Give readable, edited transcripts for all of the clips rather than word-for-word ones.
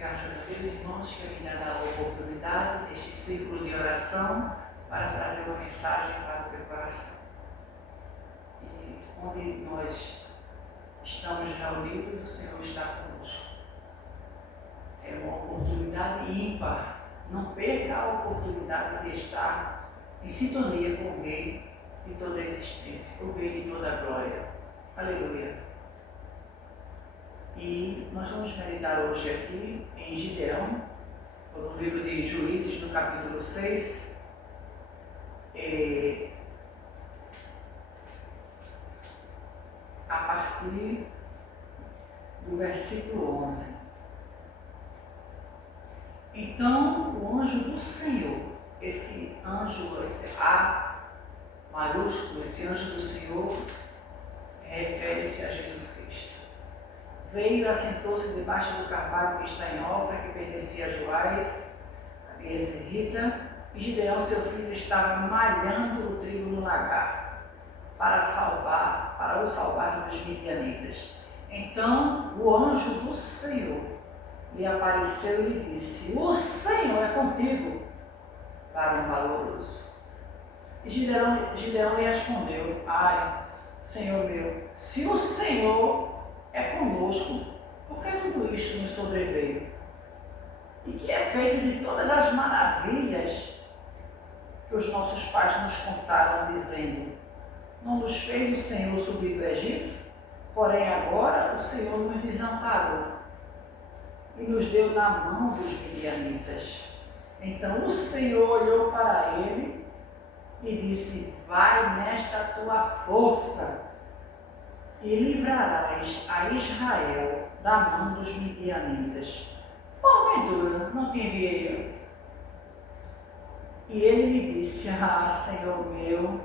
Graças a Deus, irmãos, que me dá a oportunidade deste círculo de oração para trazer uma mensagem para o teu coração. E onde nós estamos reunidos, o Senhor está conosco. É uma oportunidade ímpar. Não perca a oportunidade de estar em sintonia com o Rei de toda a existência, o Rei de toda a glória. Aleluia. E nós vamos meditar hoje aqui em Gideão, no livro de Juízes, no capítulo 6. A partir do versículo 11. Então o anjo do Senhor, esse anjo, esse A maiúsculo, esse anjo do Senhor, refere-se a Jesus Cristo. Veio e assentou-se debaixo do carvalho que está em Ofra, que pertencia a Joás, a Bezerrita, e Gideão, seu filho, estava malhando o trigo no lagar, para o salvar dos midianitas. Então o anjo do Senhor lhe apareceu e lhe disse: o Senhor é contigo, varão valoroso. E Gideão lhe respondeu: ai, Senhor meu, se o Senhor é conosco, por que tudo isto nos sobreveio? E que é feito de todas as maravilhas que os nossos pais nos contaram, dizendo: não nos fez o Senhor subir do Egito? Porém agora o Senhor nos desamparou e nos deu na mão dos midianitas. Então o Senhor olhou para ele e disse: vai nesta tua força e livrarás a Israel da mão dos midianitas. Porventura não te enviei eu? E ele lhe disse: ah, Senhor meu,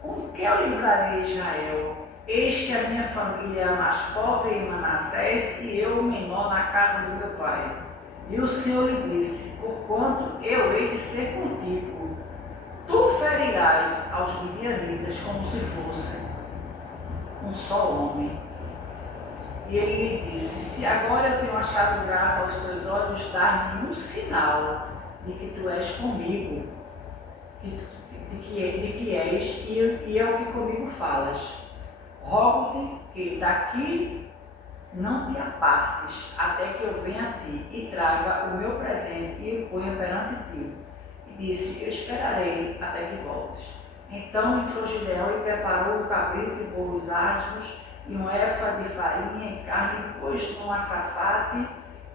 com que eu livrarei Israel? Eis que a minha família é a mais pobre em Manassés e eu o menor na casa do meu pai. E o Senhor lhe disse: porquanto eu hei de ser contigo, tu ferirás aos midianitas como se fosse um só homem. E ele lhe disse: se agora eu tenho achado graça aos teus olhos, dá-me um sinal de que tu és comigo, de que és e é o que comigo falas. Rogo-te que daqui não te apartes, até que eu venha a ti e traga o meu presente e o ponha perante ti. E disse: eu esperarei até que voltes. Então entrou Gideão e preparou o cabrito e bolos asmos e um efa de farinha e carne, e pôs num açafate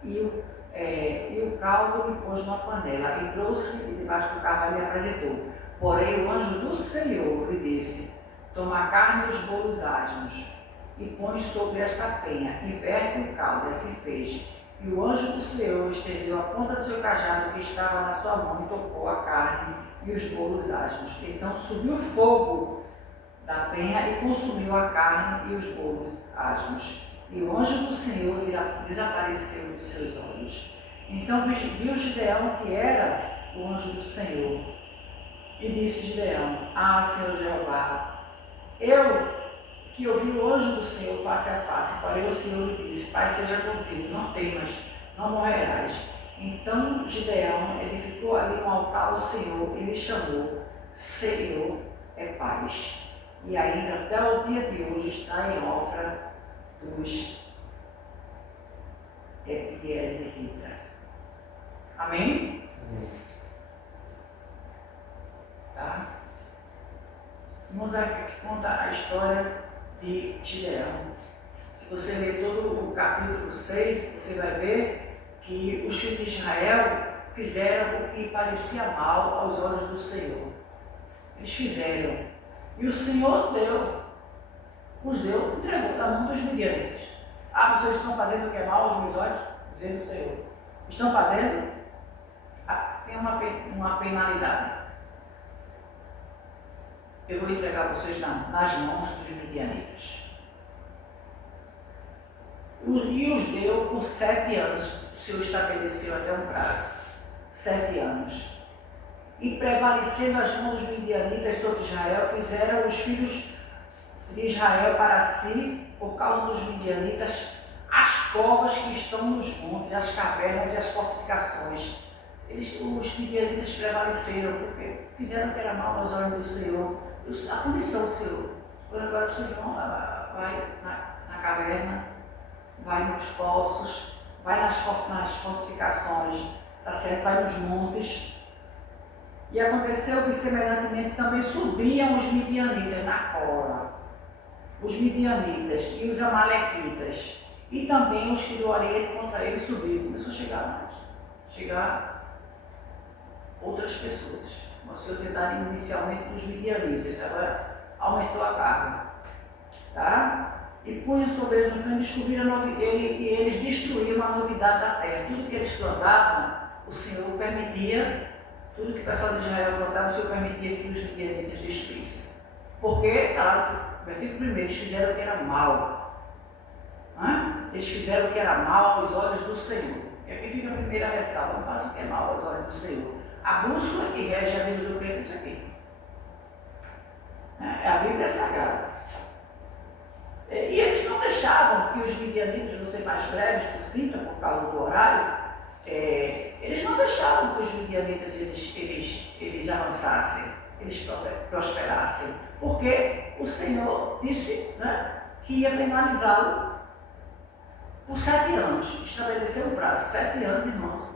e o caldo e pôs numa panela. E trouxe-lhe debaixo do carvalho e apresentou. Porém o anjo do Senhor lhe disse: toma a carne e os bolos asmos e põe sobre esta penha, e verte o caldo. E assim fez. E o anjo do Senhor estendeu a ponta do seu cajado que estava na sua mão e tocou a carne e os bolos asmos. Então subiu fogo da penha e consumiu a carne e os bolos asmos. E o anjo do Senhor desapareceu dos seus olhos. Então viu Gideão que era o anjo do Senhor. E disse Gideão: ah, Senhor Jeová, eu que ouvi o anjo do Senhor face a face, porém o Senhor lhe disse: Pai seja contigo, não temas, não morrerás. Então Gideão edificou ali um altar ao Senhor e lhe chamou: Senhor é paz. E ainda até o dia de hoje está em Ofra dos Bezerrita. Amém? Tá? Vamos aqui contar a história de Gideão. Se você ler todo o capítulo 6, você vai ver que os filhos de Israel fizeram o que parecia mal aos olhos do Senhor. Eles fizeram. E o Senhor entregou na mão dos midianitas. Ah, vocês estão fazendo o que é mal aos meus olhos? Dizendo o Senhor. Estão fazendo? Ah, tem uma penalidade. Eu vou entregar vocês nas mãos dos midianitas. E os deu por 7 anos. O Senhor estabeleceu até um prazo. 7 anos. E prevalecendo as mãos dos midianitas sobre Israel, fizeram os filhos de Israel para si, por causa dos midianitas, as covas que estão nos montes, as cavernas e as fortificações. Os midianitas prevaleceram, porque fizeram o que era mal aos olhos do Senhor. A punição do Senhor. Agora vocês vão, vai na caverna, vai nos poços, vai nas fortificações, tá certo? Vai nos montes. E aconteceu que semelhantemente também subiam os midianitas na cola, os midianitas e os amalequitas, e também os que do Oriente contra eles subiram. Começou a chegar outras pessoas. O Senhor tinha dado inicialmente dos midianitas, agora aumentou a carga, tá? E punham sobre eles no canto e descobriram e eles destruíram a novidade da terra. Tudo que eles plantavam, o Senhor permitia. Tudo que o pessoal de Israel plantava, o Senhor permitia que os midianitas destruíssem. Porque, tá, no versículo 1, eles fizeram o que era mal. Eles fizeram o que era mal aos olhos do Senhor. E aqui fica a primeira ressalva: não faça o que é mal aos olhos do Senhor. A bússola que rege a vida do crente é isso aqui. É a Bíblia Sagrada. E eles não deixavam que os midianitas, vou ser mais breve, sucinta, por causa do horário, eles não deixavam que os midianitas eles avançassem, eles prosperassem, porque o Senhor disse, né, que ia penalizá-lo por 7 anos, estabeleceu um prazo, 7 anos, irmãos,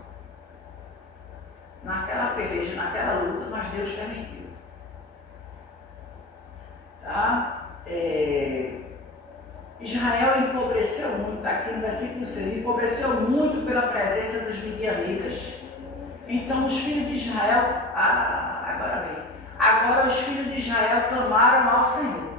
naquela peleja, naquela luta, mas Deus permitiu. Tá? Israel empobreceu muito, está aqui no versículo 6, empobreceu muito pela presença dos midianitas. Então os filhos de Israel, agora os filhos de Israel clamaram ao Senhor.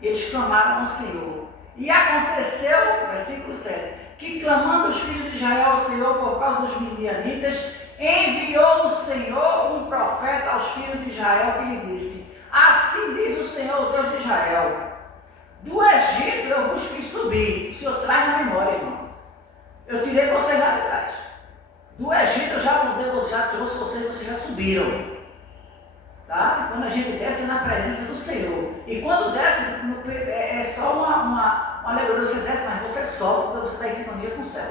Eles clamaram ao Senhor. E aconteceu, versículo 7, que clamando os filhos de Israel ao Senhor por causa dos midianitas, enviou o Senhor um profeta aos filhos de Israel que lhe disse: assim diz o Senhor, o Deus de Israel, do Egito eu vos fiz subir. O Senhor traz na memória, irmão. Eu tirei vocês lá de trás. Do Egito eu já trouxe vocês já subiram. Tá? Quando a gente desce na presença do Senhor. E quando desce, é só uma alegoria. Você desce, mas você sobe, porque você está em sintonia com o céu.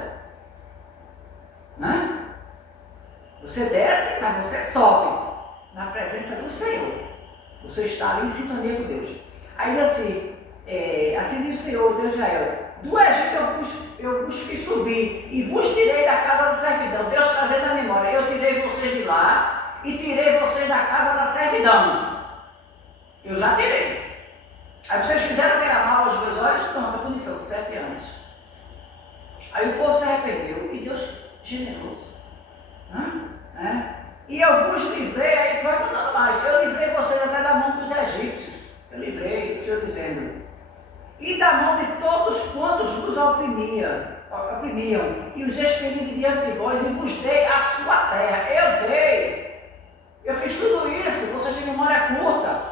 Né? Você desce, mas você sobe na presença do Senhor. Você está ali em sintonia com Deus. Aí diz assim, assim diz o Senhor, Deus de Israel: do Egito eu vos fiz subir e vos tirei da casa da servidão. Deus trazendo a memória: eu tirei vocês de lá e tirei vocês da casa da servidão. Eu já tirei. Aí vocês fizeram o que era mal aos meus olhos, pronto, a punição, 7 anos. Aí o povo se arrependeu e Deus generoso. E eu vos livrei, aí vai mandando mais, eu livrei vocês até da mão dos egípcios. Eu livrei, o Senhor dizendo, e da mão de todos quantos vos oprimiam, e os expeli diante de vós, e vos dei a sua terra. Eu fiz tudo isso. Vocês têm memória curta,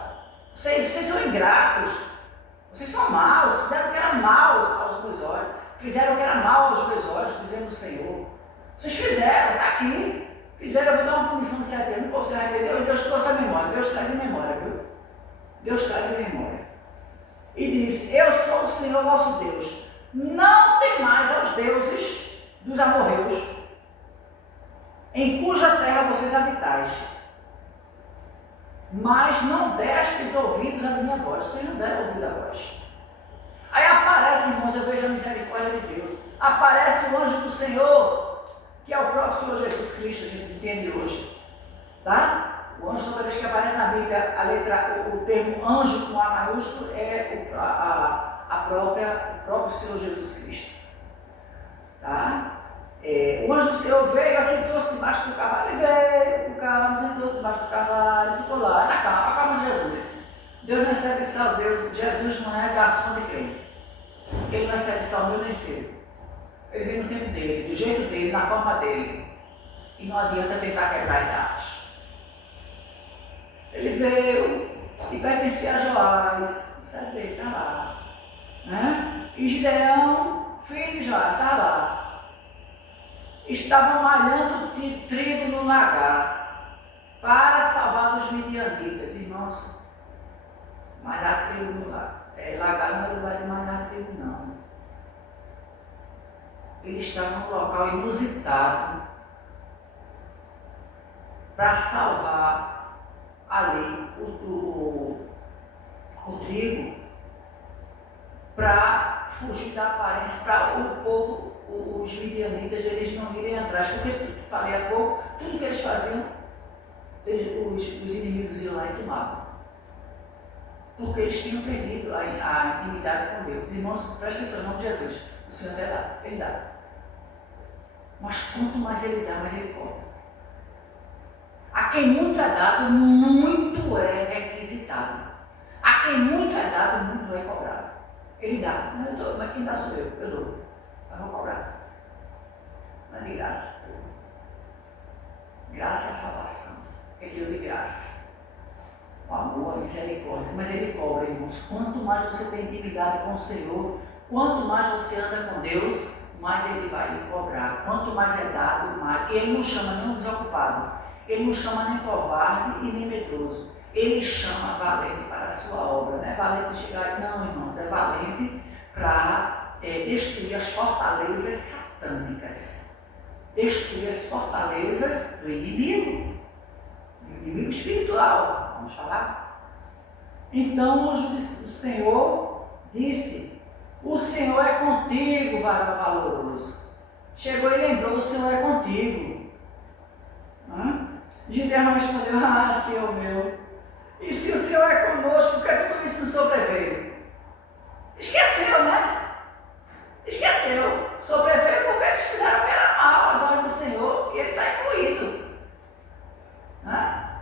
vocês são ingratos, vocês são maus, fizeram o que era mal aos meus olhos, fizeram o que era mal aos meus olhos, dizendo o Senhor. Vocês fizeram, está aqui, fizeram, eu vou dar uma punição de 7 anos, você arrependeu, e Deus trouxe a memória. Deus traz em memória, viu? Deus traz em memória. E disse: eu sou o Senhor vosso Deus, não temais aos deuses dos amorreus, em cuja terra vocês habitais, mas não destes ouvidos à minha voz. Vocês não deram ouvido à voz. Aí aparece, irmãos, eu vejo a misericórdia de Deus, aparece o anjo do Senhor, que é o próprio Senhor Jesus Cristo, a gente entende hoje, tá? O anjo, toda vez que aparece na Bíblia, o termo anjo com A maiúsculo é o próprio Senhor Jesus Cristo. Tá? O anjo do Senhor veio, assentou-se debaixo do cavalo, e veio o cavalo, assentou-se debaixo do cavalo, e ficou lá, na calma de Jesus. Deus não recebe só Deus, Jesus não é garçom de crente. Ele não recebe só o meu nem seu. Ele vem no tempo dele, do jeito dele, na forma dele. E não adianta tentar quebrar etapas. Ele veio e pertencia a Joás, certo? Ele está lá. Né? E Gideão, filho de Joás, está lá. Estava malhando trigo no lagar para salvar dos midianitas, irmãos. Malhar trigo no lagar. Lagar não é lugar de malhar trigo, não. Ele estava num local inusitado para salvar ali o trigo, para fugir da aparência, para o povo, os midianitas, eles não irem atrás, porque eu falei há pouco, tudo que eles faziam, os inimigos iam lá e tomavam. Porque eles tinham perdido a intimidade com Deus. Irmãos, presta atenção, em nome de Jesus, o Senhor dá, Ele dá. Mas quanto mais Ele dá, mais Ele cobra. A quem muito é dado, muito é requisitado. A quem muito é dado, muito é cobrado. Ele dá, mas quem dá sou eu dou. Mas vou cobrar. Mas de graça. Graça é a salvação. Ele deu de graça. O amor, a misericórdia. Mas Ele cobra, irmãos. Quanto mais você tem intimidade com o Senhor, quanto mais você anda com Deus, mais Ele vai lhe cobrar. Quanto mais é dado, mais. Ele não chama nenhum desocupado. Ele não chama nem covarde e nem medroso. Ele chama valente para a sua obra. Não é valente chegar, não, irmãos, é valente para destruir as fortalezas satânicas. Destruir as fortalezas do inimigo espiritual. Vamos falar? Então o anjo do Senhor disse: o Senhor é contigo, varão valoroso. Chegou e lembrou: o Senhor é contigo. Gideão respondeu: ah, Senhor meu, e se o Senhor é conosco, por que tudo isso não sobreveio? Esqueceu, né? Esqueceu. Sobreveio porque eles fizeram o que era mal aos olhos do Senhor e Ele está incluído.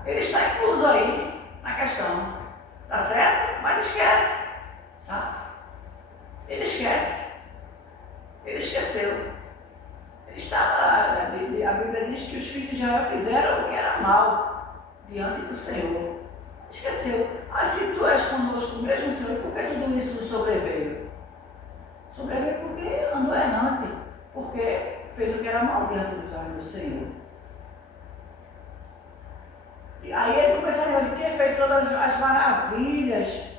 Ele está incluso aí na questão. Tá certo? Mas esquece. Tá? Ele esquece. Ele esqueceu. Ele estava, a Bíblia diz que os filhos de Israel fizeram o que era mal diante do Senhor. Esqueceu. Ah, se tu és conosco mesmo, Senhor, por que tudo isso não sobreveio? Sobreveio porque andou errante, porque fez o que era mal diante dos olhos do Senhor. E aí ele começou a dizer: ele tinha feito todas as maravilhas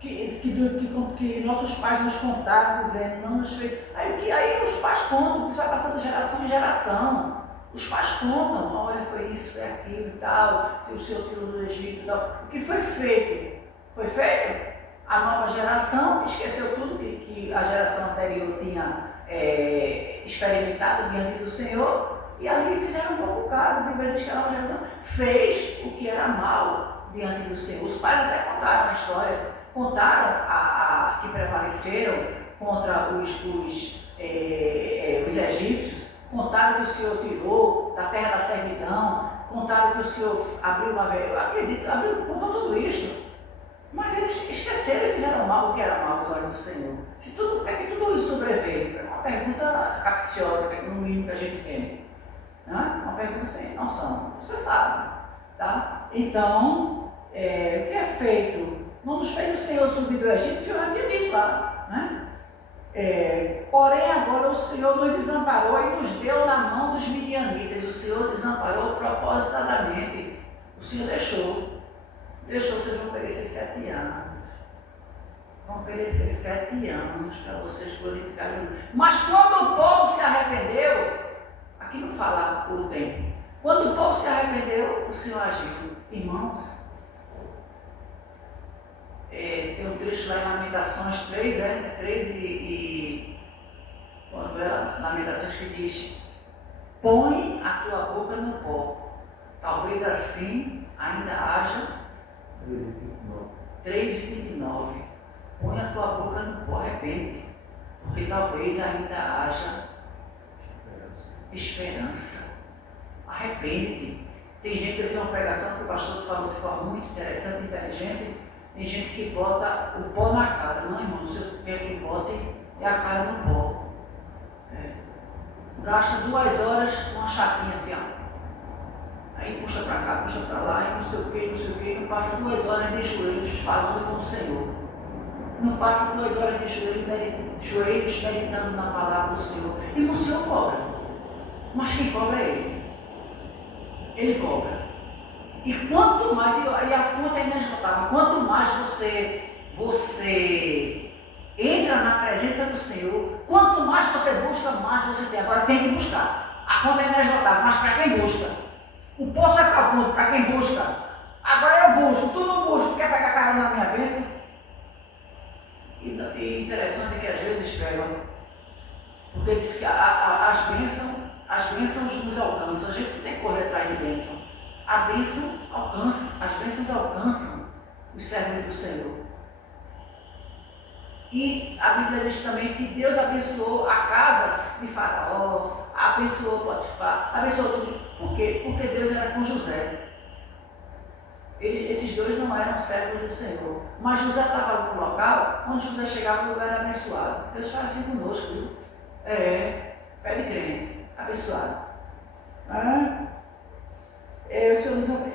que nossos pais nos contaram, dizendo, não nos fez. Aí os pais contam, que isso vai passando de geração em geração. Os pais contam: olha, foi isso, foi aquilo e tal, o Senhor tirou do Egito e tal. O que foi feito? Foi feito? A nova geração esqueceu tudo que a geração anterior tinha experimentado diante do Senhor, e ali fizeram um pouco caso. A Bíblia diz que a nova geração fez o que era mal diante do Senhor. Os pais até contaram a história, contaram que prevaleceram contra os egípcios, contaram que o Senhor tirou da terra da servidão, contaram que o Senhor abriu uma vez, eu acredito, contou tudo isso, mas eles esqueceram e fizeram mal o que era mal aos olhos do Senhor. Por que é que tudo isso sobreveio? É uma pergunta capciosa, que é no mínimo que a gente tem. Uma pergunta sem noção, você sabe. Tá? Então, o que é feito? Não nos fez o Senhor subir do Egito, o Senhor havia dito lá. Né? Porém, agora o Senhor nos desamparou e nos deu na mão dos midianitas. O Senhor desamparou propositadamente. O Senhor deixou. Vocês vão perecer 7 anos. Vão perecer 7 anos para vocês glorificarem. Mas quando o povo se arrependeu, aqui não fala o tempo. Quando o povo se arrependeu, o Senhor agiu. Irmãos, tem um trecho lá em Lamentações 3 quando é Lamentações que diz: põe a tua boca no pó, talvez assim ainda haja. 3:29. Põe a tua boca no pó, arrepende, porque talvez ainda haja esperança. Arrepende-te. Tem gente que eu vi uma pregação que o pastor falou de forma muito interessante, inteligente. Tem gente que bota o pó na cara. Não, irmão, você quer que bote a cara no pó. Gasta 2 horas com uma chapinha assim, ó. Aí puxa para cá, puxa para lá, e não sei o que, não passa 2 horas de joelhos falando com o Senhor. Não passa 2 horas de joelhos meditando na palavra do Senhor. E o Senhor cobra. Mas quem cobra é Ele. Ele cobra. E quanto mais, e a fonte é inesgotável, quanto mais você entra na presença do Senhor, quanto mais mais você busca, mais você tem. Agora tem que buscar. A fonte é inesgotável, mas para quem busca. O poço é profundo para quem busca. Agora eu busco, tu não busca, tu quer pegar carona na minha bênção? E interessante é que às vezes pegam, porque diz que as bênçãos nos alcançam, a gente não tem que correr atrás de bênção. A bênção alcança, as bênçãos alcançam os servos do Senhor. E a Bíblia diz também que Deus abençoou a casa de Faraó, abençoou Potifar, abençoou tudo. Por quê? Porque Deus era com José. Esses dois não eram servos do Senhor, mas José estava no local onde José chegava, o lugar era abençoado. Deus faz assim conosco, viu? Pé de crente, abençoado.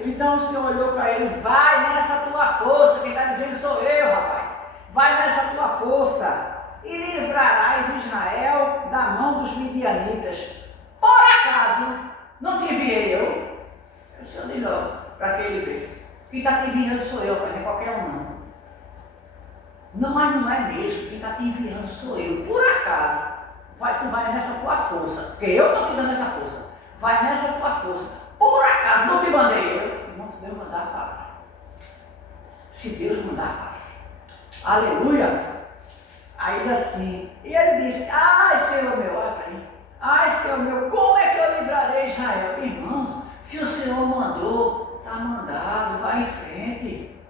Então o Senhor olhou para ele: vai nessa tua força. Quem está dizendo sou eu, rapaz. Vai nessa tua força e livrarás Israel da mão dos midianitas. Por acaso não te enviei eu? O Senhor diz logo para que ele veja. Quem está te enviando sou eu, pai, não é qualquer um não. Não, mas não é mesmo. Quem está te enviando sou eu. Por acaso, tu vai nessa tua força, porque eu estou te dando essa força. Vai nessa tua força. Por acaso não te mandei eu? Irmão, se Deus mandar, faça. Se Deus mandar, faça. Aleluia. Aí diz assim, e ele disse: ai, Senhor meu, olha para mim. Ai, Senhor meu, como é que eu livrarei Israel? Irmãos, se o Senhor mandou, está mandado, vai em frente.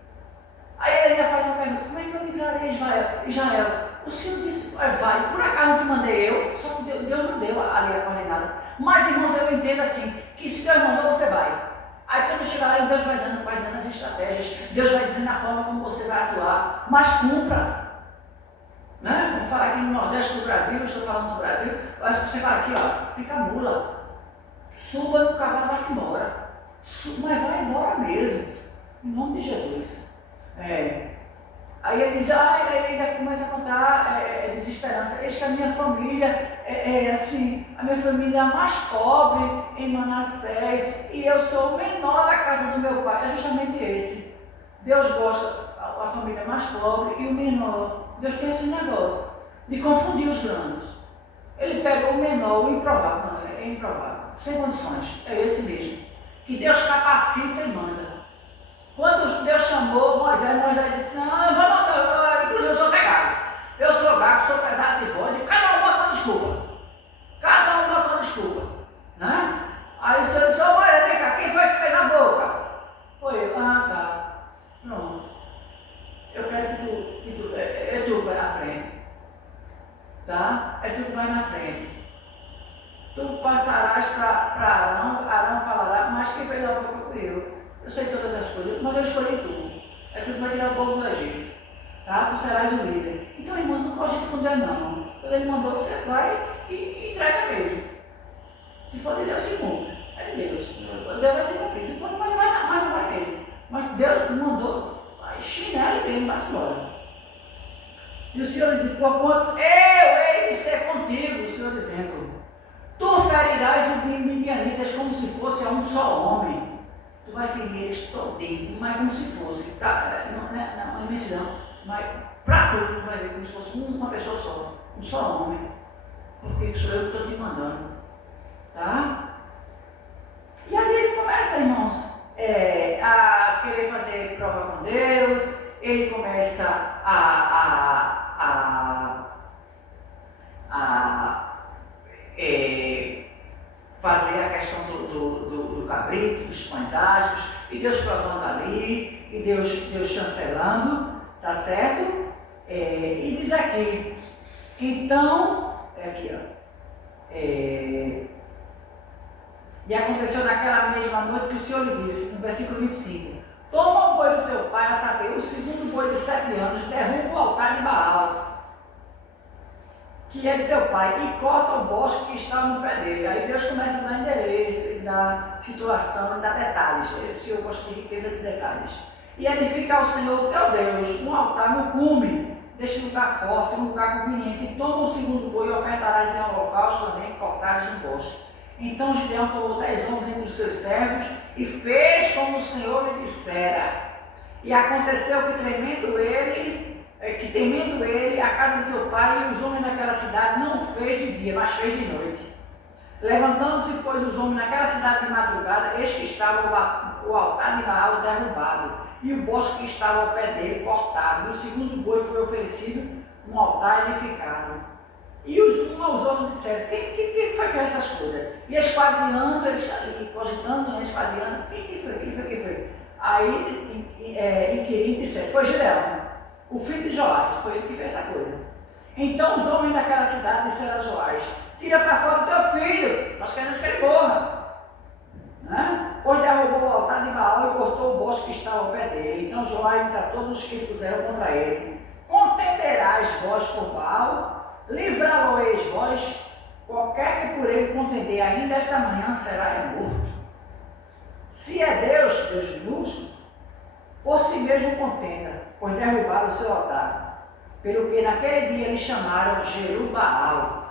Aí ele ainda faz uma pergunta: como é que eu livrarei Israel? O Senhor disse: vai, por acaso não te mandei eu? Só que Deus não deu ali a coordenada. Mas, irmãos, eu entendo assim, que se Deus mandou, você vai. Aí quando chegar lá, Deus vai dando as estratégias, Deus vai dizendo a forma como você vai atuar, mas cumpra. Né? Vamos falar aqui no Nordeste do Brasil, eu estou falando no Brasil, mas você fala aqui, ó, pica a mula, suba no cavalo, vai-se embora. Mas vai embora mesmo, em nome de Jesus. Aí ele diz, ele ainda começa a contar desesperança. Eis que a minha família assim, a minha família é a mais pobre em Manassés e eu sou o menor da casa do meu pai. É justamente esse. Deus gosta a família mais pobre e o menor. Deus tem esse negócio de confundir os grandes. Ele pega o menor, o improvável. Não, é improvável, sem condições. É esse mesmo. Que Deus capacita e manda. Quando Deus chamou Moisés disse: não, eu vou não, inclusive eu sou pegado. Eu sou gago, sou pesado de voz. Cada um bota uma desculpa. Cada um bota uma desculpa. Né? Aí o Senhor disse: ô Moisés, vem cá, quem foi que fez a boca? Foi eu. Ah, tá. Pronto. Eu quero que tu que vai na frente. Tá? É tu que vai na frente. Tu passarás para Arão falará, mas quem fez a boca fui eu. Eu sei todas as coisas, mas eu escolhi tu. É tu que vai tirar o povo do Egito. Tá? Tu serás o líder. Então, irmão, não cogite com Deus não. Quando ele mandou, você vai e entrega mesmo. Se for de Deus, se cumpre. É de Deus. Deus vai se cumprir. Se for, mas não vai mesmo. Mas Deus mandou, vai chinelo mesmo, vai-se embora. E o Senhor disse: porquanto eu hei de ser contigo, o Senhor dizendo, tu ferirás os midianitas como se fosse a um só homem. Tu vai ferir eles todinho, mas como se fosse, não é imensidão, mas para tudo tu vai ver como se fosse uma pessoa só, um só homem. Porque sou eu que estou te mandando. Tá? E ali ele começa, irmãos, a querer fazer prova com Deus, ele começa fazer a questão do cabrito, dos pães ágeis, e Deus provando ali, e Deus chancelando, tá certo? E diz aqui, então, aqui ó, e aconteceu naquela mesma noite que o Senhor lhe disse, no versículo 25, toma o boi do teu pai, a saber, o segundo boi de 7 anos, derruba o altar de Baal, que é de teu pai, e corta o bosque que está no pé dele. Aí Deus começa a dar endereço, ele dá situação, ele dá detalhes. O Senhor gosta de riqueza de detalhes. E edifica ao Senhor teu Deus um altar no cume deste lugar forte, um lugar conveniente. E toma o segundo boi e ofertarás em holocausto também, cortares no bosque. Então Gideão tomou 10 homens entre os seus servos e fez como o Senhor lhe dissera. E aconteceu que, tremendo ele, que temendo ele, a casa de seu pai e os homens daquela cidade não fez de dia, mas fez de noite. Levantando-se, pois, os homens naquela cidade de madrugada, eis que estava o altar de Baal derrubado, e o bosque que estava ao pé dele cortado, e o segundo boi foi oferecido, um altar edificado. E uns aos outros disseram, quem foi que fez essas coisas? E esquadriando, eles ali, cogitando, né, esquadriando, quem foi? Aí inquirindo disseram, foi Gideão, o filho de Joás, foi ele que fez essa coisa. Então os homens daquela cidade disseram a Joás, tira para fora o teu filho, nós queremos que ele morra. Né? Pois derrubou o altar de Baal e cortou o bosque que estava ao pé dele. Então Joás disse a todos os que puseram contra ele, contenderás vós por Baal, livrá-lo-eis vós, qualquer que por ele contender ainda esta manhã será morto. Se é Deus, Deus minúsculo, por si mesmo contenda, pois derrubaram o seu altar, pelo que naquele dia lhe chamaram Jerubaal,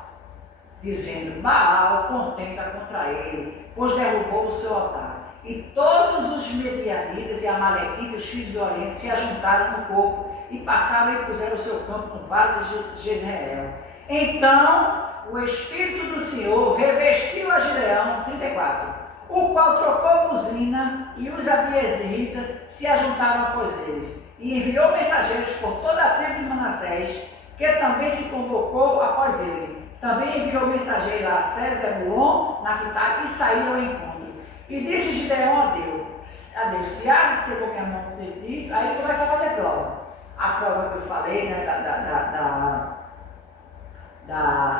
dizendo, Baal contenda contra ele, pois derrubou o seu altar. E todos os medianitas e amalequitas, filhos do Oriente, se ajuntaram no corpo e passaram e puseram o seu campo no vale de Jezreel. Então o Espírito do Senhor revestiu a Gideão, 34, o qual trocou buzina, e os abiezeritas se ajuntaram após eles, e enviou mensageiros por toda a tribo de Manassés, que também se convocou após ele. Também enviou mensageiro a Asser, Zebulon, Naftali, e saíram ao encontro. E disse Gideão a Deus, se há de ser com minha mão ter dito, aí ele começa a fazer prova. A prova que eu falei, né,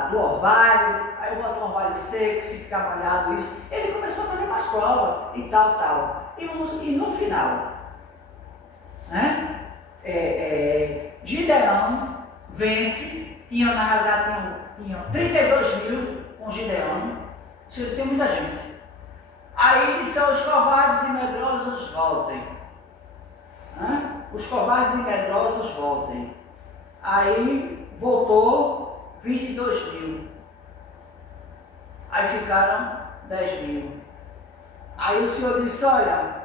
do orvalho, aí eu boto um orvalho seco, se ficar molhado, isso. Ele começou a fazer mais prova e tal. E no final, né, Gideão vence, na realidade tinham 32 mil com Gideão, tem muita gente. Aí disse, os covardes e medrosos voltem. Os covardes e medrosos voltem. Aí voltou 22 mil. Aí ficaram 10 mil. Aí o Senhor disse, olha,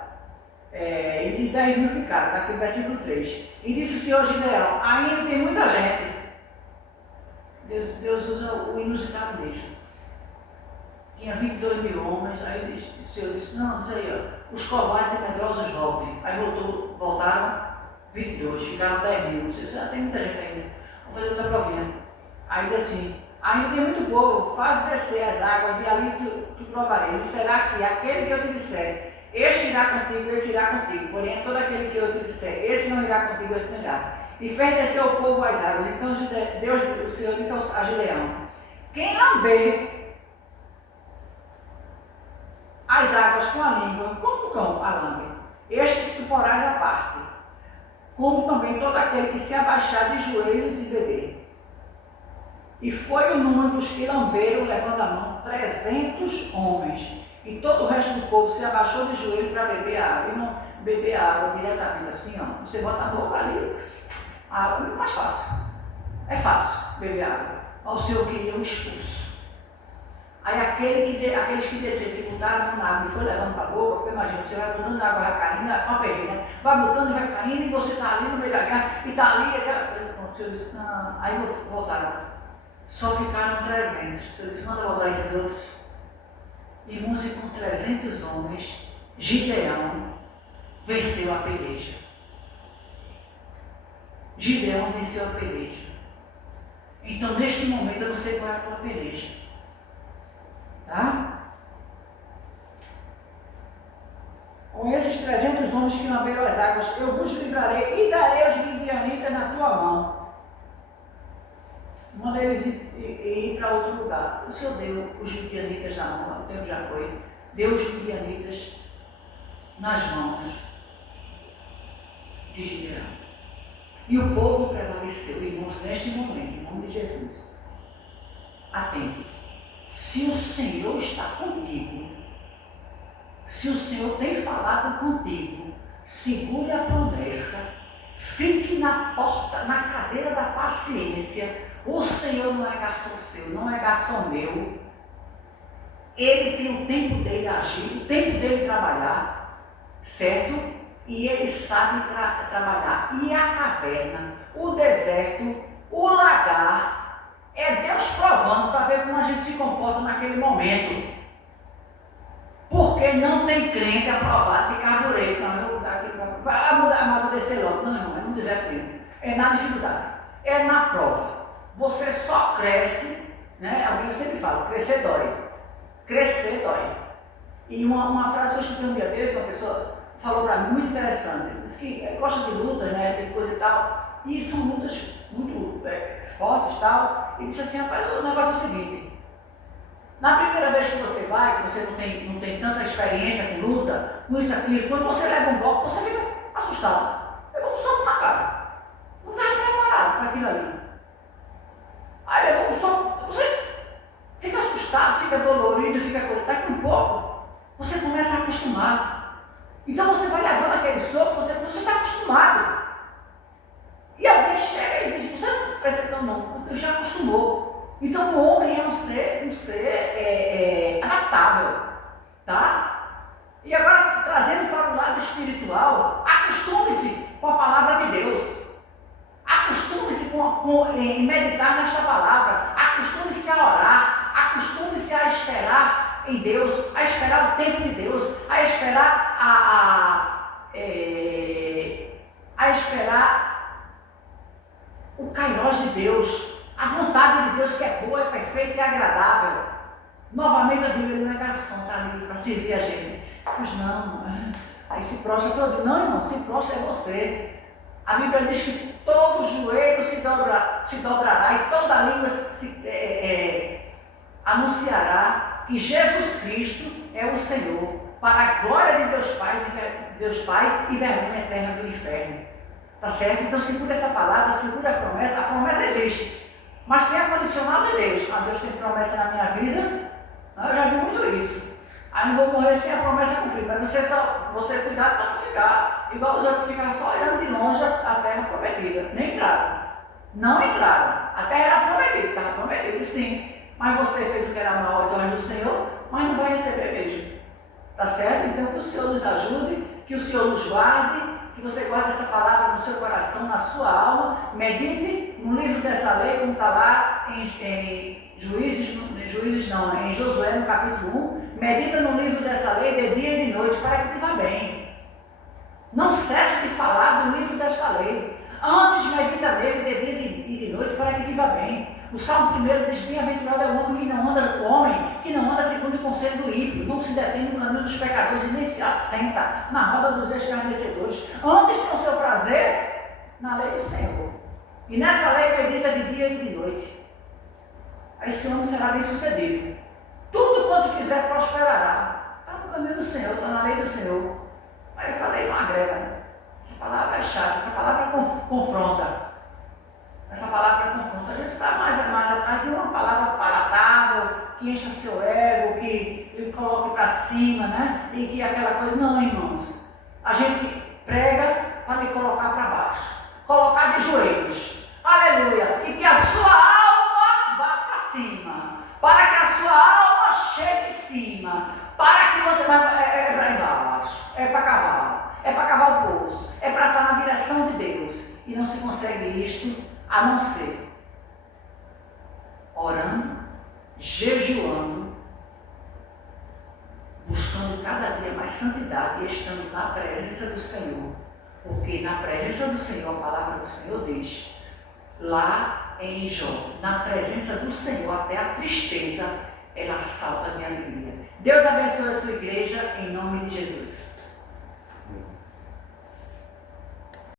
e 10 mil ficaram, está aqui no versículo 3. E disse o Senhor Gideão, ainda tem muita gente. Deus usa o inusitado mesmo. Tinha 22 mil homens, aí o Senhor disse, não, diz aí, ó, os covardes e medrosos voltem. Aí voltaram 22, ficaram 10 mil. Você disse, tem muita gente ainda. Vou fazer outra provinha. Aí diz assim, ainda tem muito povo, faz descer as águas e ali tu provareis. E será que aquele que eu te disser, este irá contigo, esse irá contigo. Porém, todo aquele que eu te disser, esse não irá contigo, esse não irá. E fez descer o povo às águas. Então o Senhor disse a Gideão, quem lamber as águas com a língua, como o cão a lambe, estes tu porás à parte, como também todo aquele que se abaixar de joelhos e beber. E foi o número dos que lamberam, levando a mão, 300 homens. E todo o resto do povo se abaixou de joelho para beber a água. E não beber a água diretamente assim, ó. Você bota a boca ali, a água é mais fácil. É fácil beber água. Mas o Senhor queria um esforço. Aí aqueles que desceram, que botaram na água e foi levando para a boca, porque imagina, você vai botando a água, vai caindo, é uma pergunta, né? Vai botando e vai caindo, e você está ali no meio da guerra, e está ali, aquela. O Senhor disse, não. Aí voltaram. Só ficaram 300. O Senhor disse, manda voltar esses outros. Irmãos, e com 300 homens, Gideão venceu a peleja. Gideão venceu a peleja. Então, neste momento, eu não sei qual é a tua peleja. Tá? Com esses 300 homens que lamberam as águas, eu vos livrarei e darei os midianitas na tua mão. Manda eles ir para outro lugar. O Senhor deu os midianitas na mão, o tempo já foi. Deu os midianitas nas mãos de Gideão. E o povo prevaleceu, irmãos, neste momento, em nome de Jesus. Atente. Se o Senhor está contigo, se o Senhor tem falado contigo, segure a promessa, fique na porta, na cadeira da paciência. O Senhor não é garçom seu, não é garçom meu. Ele tem o tempo dele agir, o tempo dele trabalhar, certo? E ele sabe trabalhar. E a caverna, o deserto, o lagar, é Deus provando para ver como a gente se comporta naquele momento. Porque não tem crente aprovado de carbureto. Não, eu vou botar aqui para amadurecer logo. Não, irmão, é no deserto mesmo. É na dificuldade, é na prova. Você só cresce, né? Alguém sempre fala, crescer dói. Crescer dói. E uma frase que eu escutei um dia desse, uma pessoa falou para mim, muito interessante. Ele disse que gosta de lutas, né? De coisa e tal. E são lutas muito fortes e tal. E disse assim, rapaz, o negócio é o seguinte. Na primeira vez que você vai, que você não tem tanta experiência com luta, com isso, aquilo, quando você leva um golpe, você fica assustado. Levou um soco na cara. Não estava preparado para aquilo ali. Aí levou um soco, você fica assustado, fica dolorido, fica coisa. Daqui um pouco, você começa a acostumar. Então você vai levando aquele soco, você está acostumado. E alguém chega e diz, você não percebeu não, porque já acostumou. Então o homem é um ser adaptável, tá? E agora, trazendo para o lado espiritual, acostume-se com a palavra de Deus. Acostume-se em meditar nesta palavra. Acostume-se a orar. Acostume-se a esperar em Deus, a esperar o tempo de Deus, a esperar a esperar o kairós de Deus. A vontade de Deus que é boa, é perfeita e agradável. Novamente eu digo, ele não é garçom, está ali para servir a gente. Mas não, aí se prostra todo. Não, irmão, se prostra é você. A Bíblia diz que todo joelho se dobrará e toda língua anunciará que Jesus Cristo é o Senhor, para a glória de Deus Pai e vergonha eterna do inferno. Tá certo? Então segura essa palavra, segura a promessa existe. Mas tem a condicional de Deus. Deus tem promessa na minha vida. Eu já vi muito isso. Aí não vou morrer sem a promessa cumprida. Mas você cuidado para não ficar igual os outros que ficaram só olhando de longe a terra prometida. Nem entraram. Não entraram. A terra era prometida, estava prometida sim. Mas você fez o que era mal aos olhos do Senhor, mas não vai receber mesmo. Tá certo? Então que o Senhor nos ajude, que o Senhor nos guarde. Que você guarde essa palavra no seu coração, na sua alma, medite no livro dessa lei, como está lá em Josué, no capítulo 1, medita no livro dessa lei de dia e de noite, para que te vá bem. Não cesse de falar do livro desta lei. Antes medita nele de dia e de noite, para que te vá bem. O Salmo 1 diz, bem-aventurado é o homem que não anda segundo o conselho do ímpio, não se detém no caminho dos pecadores e nem se assenta na roda dos escarnecedores. Antes tem o seu prazer na lei do Senhor. E nessa lei medita de dia e de noite. Aí esse homem será bem sucedido. Tudo quanto fizer prosperará. Está no caminho do Senhor, está na lei do Senhor. Mas essa lei não agrega, né? Essa palavra é chata, essa palavra confronta. Essa palavra confronta. A gente está mais atrás de uma palavra palatável, que encha seu ego, que lhe coloque para cima, né? E que aquela coisa. Não, irmãos. A gente prega para lhe colocar para baixo. Colocar de joelhos. Aleluia. E que a sua alma vá para cima. Para que a sua alma chegue em cima. Para que você vá para embaixo. É para cavar. É para cavar o poço. É para estar na direção de Deus. E não se consegue isto a não ser orando, jejuando, buscando cada dia mais santidade e estando na presença do Senhor. Porque na presença do Senhor, a palavra do Senhor diz, lá em Jó, na presença do Senhor, até a tristeza, ela salta de alegria. Deus abençoe a sua igreja, em nome de Jesus.